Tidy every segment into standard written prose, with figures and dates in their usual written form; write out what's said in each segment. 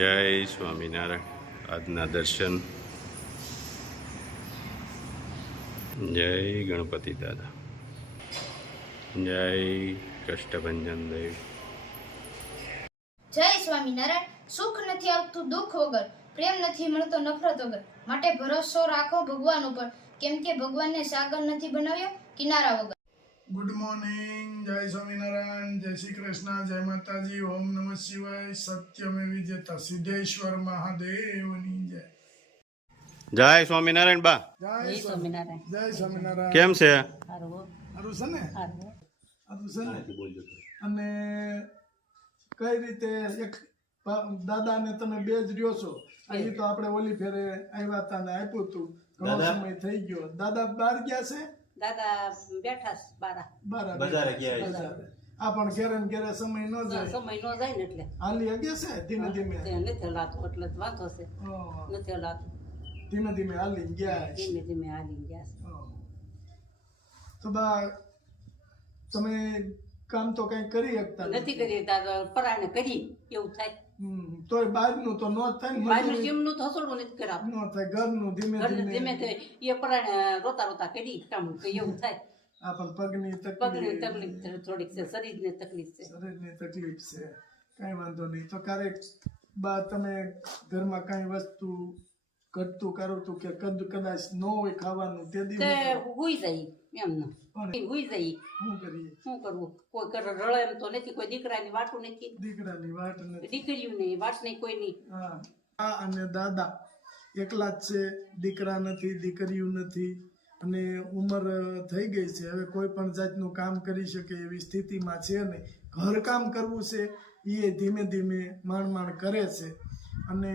જય સ્વામિનારાયણ. આજના દર્શન. જય ગણપતિ દાદા. જય કષ્ટભંજન દેવ. જય સ્વામિનારાયણ. સુખ નથી આવતું દુઃખ વગર, પ્રેમ નથી મળતો નફરત વગર, માટે ભરોસો રાખો ભગવાન ઉપર, કેમ કે ભગવાનને સાગર નથી બનાવ્યો કિનારા વગર. Good morning. જય સ્વામિનારાયણ. જય શ્રી કૃષ્ણ. જય માતાજી. ઓમ નમઃ શિવાય. સત્યમેવ જયતે. સિદ્ધેશ્વર મહાદેવની જય. જય સ્વામિનારાયણ બા. જય સ્વામિનારાયણ. જય સ્વામિનારાયણ. કેમ છે? સારું છે ને? સારું છે ને? અને કઈ રીતે એક દાદાને તમે બે જ રહ્યો છો? અહીં તો આપણે ઓલી ફેરે આવ્યા હતા ને આપ્યું હતું, ઘણો સમય થઈ ગયો. દાદા બહાર ગયા છે? દાદા બેઠા બજારે ગયા છે. આ પણ ઘેરે ને ઘેરે સમય ન જાય. સમય નો જાય ને એટલે હાલી હગે છે ધીમે ધીમે. નથી હલાતું એટલે જ વાંધો છે. નથી હલાતું. ધીમે ધીમે હાલી ગયા. ધીમે ધીમે હાલી ગયા છે. તો બા તમે કામ તો કઈ કરી શકતા નથી કરી પરાણે કરી એવું થાય. તોય બહારનું તો ન થાય ને. બહારનું જીમનું તો હસોડું નથી કરાતું. ન થાય. ઘરનું ધીમે ધીમે એ પરાણે રોતા રોતા કરી કામ એવું થાય. આ પણ પગની પગની તકલીફ થોડીક છે, શરીરની તકલીફ છે. શરીરની તકલીફ છે. કઈ વાંધો નહીં. તો ક્યારેક બા તમે ઘરમાં કઈ વસ્તુ ઘટતું કરું તું કે કદાચ ન હોય ખાવાનું તે દિવસે હુઈ જાય એમ ન હુઈ જાય. શું કરીએ? શું કરવું? કોઈ રળે એમ તો નથી. કોઈ દીકરાની વાટું નથી. દીકરાની વાટ નથી. દીકરીયું નહીં, વાટ નહીં, કોઈ નહીં. હા. અને દાદા એકલા જ છે. દીકરા નથી, દીકરીઓ નથી, અને ઉંમર થઈ ગઈ છે. હવે કોઈ પણ જાતનું કામ કરી શકે એવી સ્થિતિમાં છે નહીં. ઘર કામ કરવું છે એ ધીમે ધીમે માંડ કરે છે. અને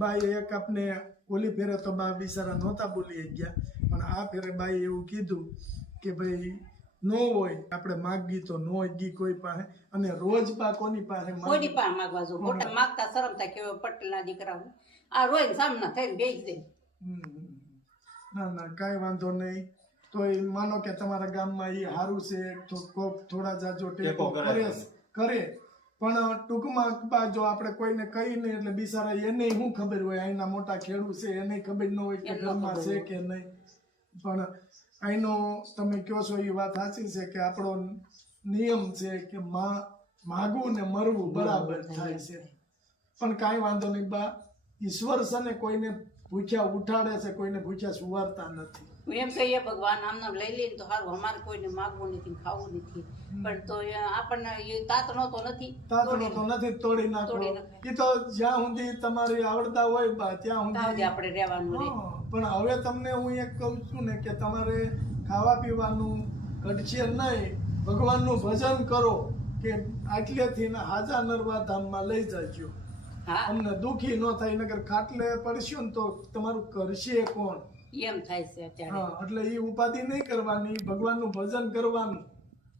બાઈએ એક આપને ઓલી ફેરે તો બા બિચારા નહોતા બોલી ગયા, પણ આ ફેરે બાઈએ એવું કીધું કે ભાઈ ન હોય આપણે માગી તો ન ગી કોઈ પાસે, અને રોજ બા કોની પાસે કોઈની પાસે માગવા જો મોટા માગતા શરમ થાય કે પટેલના દીકરા આ રોય સામના થઈને બેસી જાય. ના કાંઈ વાંધો નહીં. તો એ માનો કે તમારા ગામમાં એ સારું છે, થોડા જાજો ટેકો કરે, પણ ટૂંકમાં જો આપણે કોઈને કહી નહીં એટલે બિચારા એને શું ખબર હોય? અહીંના મોટા ખેડૂત છે એને ખબર ન હોય કે ઘરમાં છે કે નહીં. પણ અહીંનો તમે કહો છો એ વાત સાચી છે કે આપણો નિયમ છે કે માગવું ને મરવું બરાબર થાય છે. પણ કાંઈ વાંધો નહીં બા, ઈશ્વર છે ને કોઈને ભૂખ્યા ઉઠાડે છે, કોઈને ભૂખ્યા સુવારતા નથી. એમ કહીએ ભગવાન આમને લઈ લઈને તો સારું, અમારે કોઈને માગવું નથી, ખાવું નથી, પણ તો આપણને તાતણો તો નથી. તોડી નાખો. એ તો જ્યાં સુધી તમારી આવડતા હોય બા ત્યાં સુધી આપણે રહેવાનું રહે. પણ હવે તમને હું એક કહું છું ને કે તમારે ખાવા પીવાનું ઘટશે નહીં, ભગવાનનું ભજન કરો કે આટલેથી હાજા નરવા ધામમાં લઈ જાજો. અમને દુખી ન થાય, નગર ખાટલે પડશો ને તો તમારું કરશે કોણ? એમ થાય છે અત્યારે. એટલે એ ઉપાધિ નહીં કરવાની, ભગવાનનું ભજન કરવાનું,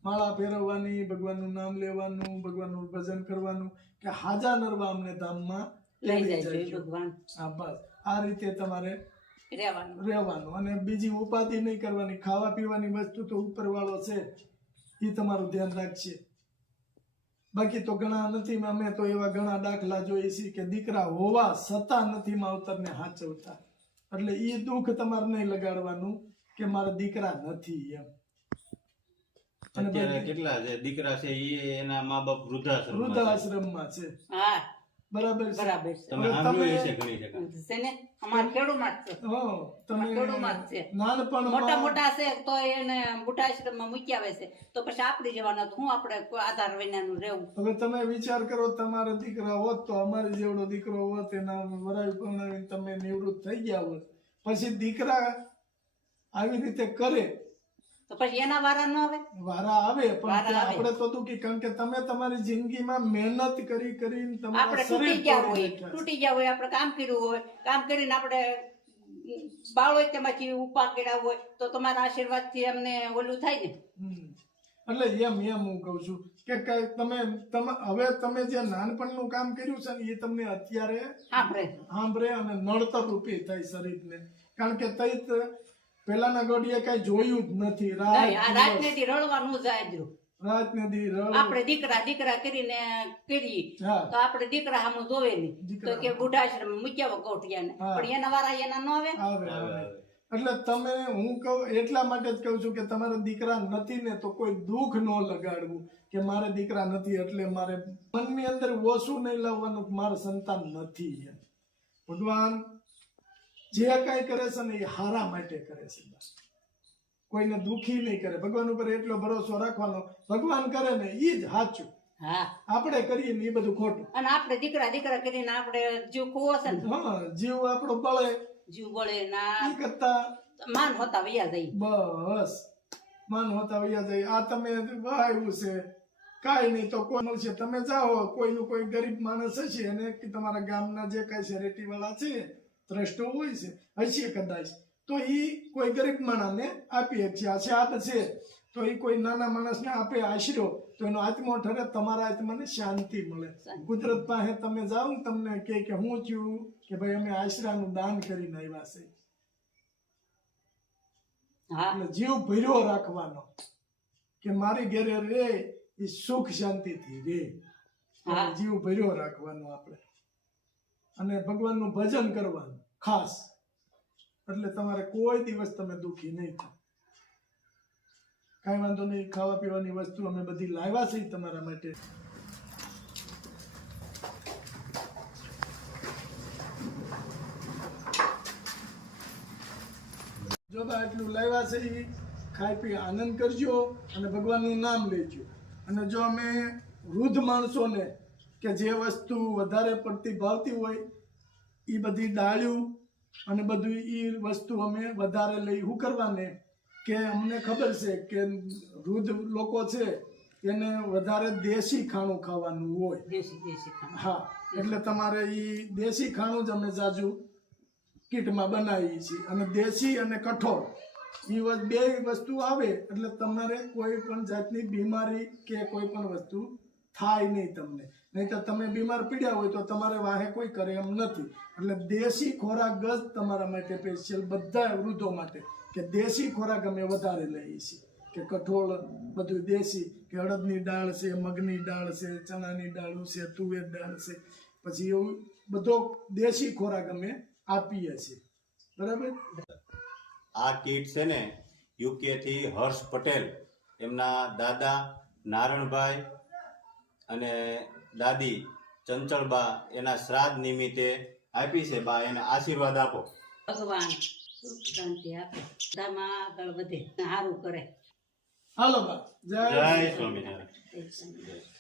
માળા ફેરવવાની, ભગવાનનું નામ લેવાનું, ભગવાનનું ભજન કરવાનું કે હાજા નરવા અમને ધામમાં લઈ જાય ભગવાન. હા બસ આ રીતે તમારે રહેવાનું. અને બીજી ઉપાધિ નહીં કરવાની. ખાવા પીવાની વસ્તુ તો ઉપરવાળો છે, એ તમારું ધ્યાન રાખશે. બાકી તો ઘણા નથી. અમે તો એવા ઘણા દાખલા જોઈએ છીએ કે દીકરા હોવા છતાં નથી માવતરને હાચવતા. એટલે એ દુઃખ તમારે નહીં લગાડવાનું કે મારા દીકરા નથી એમ. અત્યારે કેટલા છે દીકરા છે એના મા બાપ વૃદ્ધાશ્રમમાં છે. બરાબર છે. તમે સાંભળ્યું હશે ઘણી જગ્યાએ. અમાર ખેડૂમાં જ છે. ખેડૂમાં જ છે. નાનપણ મોટા મોટા છે તો એને વૃદ્ધાશ્રમમાં મૂકી આવે છે, તો પછી આપડી જવાના હું આપણે આધાર વિનાનું રહેવું. હવે તમે વિચાર કરો, તમારા દીકરા હોત તો અમારી જેવડો દીકરો હોત, એના વરાય પરણાવીને તમે નિવૃત્ત થઈ ગયા હોત, પછી દીકરા આવી રીતે કરે તો પછી એના વારા ન આવે? વારા આવે, પણ આપણે તો દુઃખી. કારણ કે તમે તમારી જિંદગીમાં મહેનત કરીને આપણે તૂટી ગયા હોય, આપણે કામ કર્યું હોય, કામ કરીને આપણે બાળો તેમાંથી ઉપા કર્યા હોય તો તમારા આશીર્વાદ થી અમને ઓલું થાય ને. એટલે એમ હું કઉ છું કે તમે હવે તમે જે નાનપણનું કામ કર્યું છે ને એ તમને અત્યારે સાંભળે અને નડતર રૂપી થાય શરીરને. કારણ કે પેલાના ગોડીએ કઈ જોયું જ નથી. રાત ને દી રડો. આપણે દીકરા દીકરા કરીને કરી હા તો આપણે દીકરા સામું જોવે નહીં તો કે બુઢાશ્રમ મૂક્યા ગોઠિયાને હા. પણ એના વાળા એના ન આવે આવે આવે એટલે તમે હું કહું એટલા માટે જ કહું છું કે તમારા દીકરા નથી ને તો કોઈ દુઃખ ન લગાડવું કે મારે દીકરા નથી એટલે મારે મનની અંદર ઓછું નહીં લાવવાનું કે મારે સંતાન નથી એમ. ભગવાન જે કાંઈ કરે છે ને એ હારા માટે કરે છે બસ. કોઈને દુઃખી નહીં કરે. ભગવાન ઉપર એટલો ભરોસો રાખવાનો, ભગવાન કરે ને એ જ સાચું, હા આપણે કરીએ ને એ બધું ખોટું. અને આપણે દીકરા દીકરા કરીને આપણે જીવ ખોવો છે ને હા જીવ આપણો બળે જીવ બળે ના એ કરતા માન હોતા વૈયા જઈ બસ માન હોતા વૈયા જાય. આ તમે વાવ્યું છે કાંઈ નહીં તો કોઈ મળશે, તમે જાઓ કોઈનું કોઈ ગરીબ માણસ હશે અને તમારા ગામના જે કાંઈ શેરેટી વાળા છે ટ્રસ્ટો હોય છે હશે કદાચ તો એ કોઈ ગરીબ માણસને આપી છે. આ શાપ છે તો એ કોઈ નાના માણસને આપે આશરો તો એનો આત્મો ઠરે, તમારા આત્માને શાંતિ મળે. કુદરત પાસે તમે જાઓ ને તમને કે હું થયું કે ભાઈ અમે આશરાનું દાન કરીને આવ્યા છે. હા એટલે જીવ ભર્યો રાખવાનો કે મારી ઘરે રે એ સુખ શાંતિથી રે. હા. જીવ ભર્યો રાખવાનો આપણે અને ભગવાનનું ભજન કરવાનું ખાસ. એટલે તમારે કોઈ દિવસ તમે દુઃખી નહીં થાવ. કાંઈ વાંધો નહીં, ખાવા પીવાની વસ્તુ અમે બધી લાવ્યા છીએ તમારા માટે. જો બા એટલું લાવ્યા છે એ ખાઈ પી આનંદ કરજો અને ભગવાનનું નામ લેજો. અને જો અમે વૃદ્ધ માણસોને કે જે વસ્તુ વધારે પડતી ભાવતી હોય એ બધી ડાળ્યું અને બધું એ વસ્તુ અમે વધારે લઈ શું કરવાને કે અમને ખબર છે કે વૃદ્ધ લોકો છે એને વધારે દેશી ખાણું ખાવાનું હોય. દેશી દેશી ખાવાનું. હા એટલે તમારે એ દેશી ખાણું જ અમે જાજુ કીટમાં બનાવીએ છીએ. અને દેશી અને કઠોળ એ બે વસ્તુ આવે એટલે તમારે કોઈ પણ જાતની બીમારી કે કોઈ પણ વસ્તુ થાય નહીં તમને. નહીં તો તમે બીમાર પડ્યા હોય તો તમારે વાહે કોઈ કરે એમ નથી. એટલે દેશી ખોરાક જ તમારા માટે સ્પેશિયલ બધા વૃદ્ધો માટે કે દેશી ખોરાક અમે વધારે લઈએ છીએ કે કઠોળ બધું દેશી કે અડદની દાળ છે, મગની દાળ છે, ચણાની દાળ છે, તુવેર દાળ છે, પછી એવું બધો દેશી ખોરાક અમે આપીએ છીએ. બરાબર. આ કીટ છે ને યુકે થી હર્ષ પટેલ એમના દાદા નારણભાઈ અને દાદી ચંચળબા એના શ્રાદ્ધ નિમિત્તે આપી છે. બા એને આશીર્વાદ આપો. ભગવાન સુખ શાંતિ આપે, બધામાં આગળ વધે, સારું કરે. હાલો બા, જય જય સ્વામિનારાયણ. જય સ્વામિનારાયણ.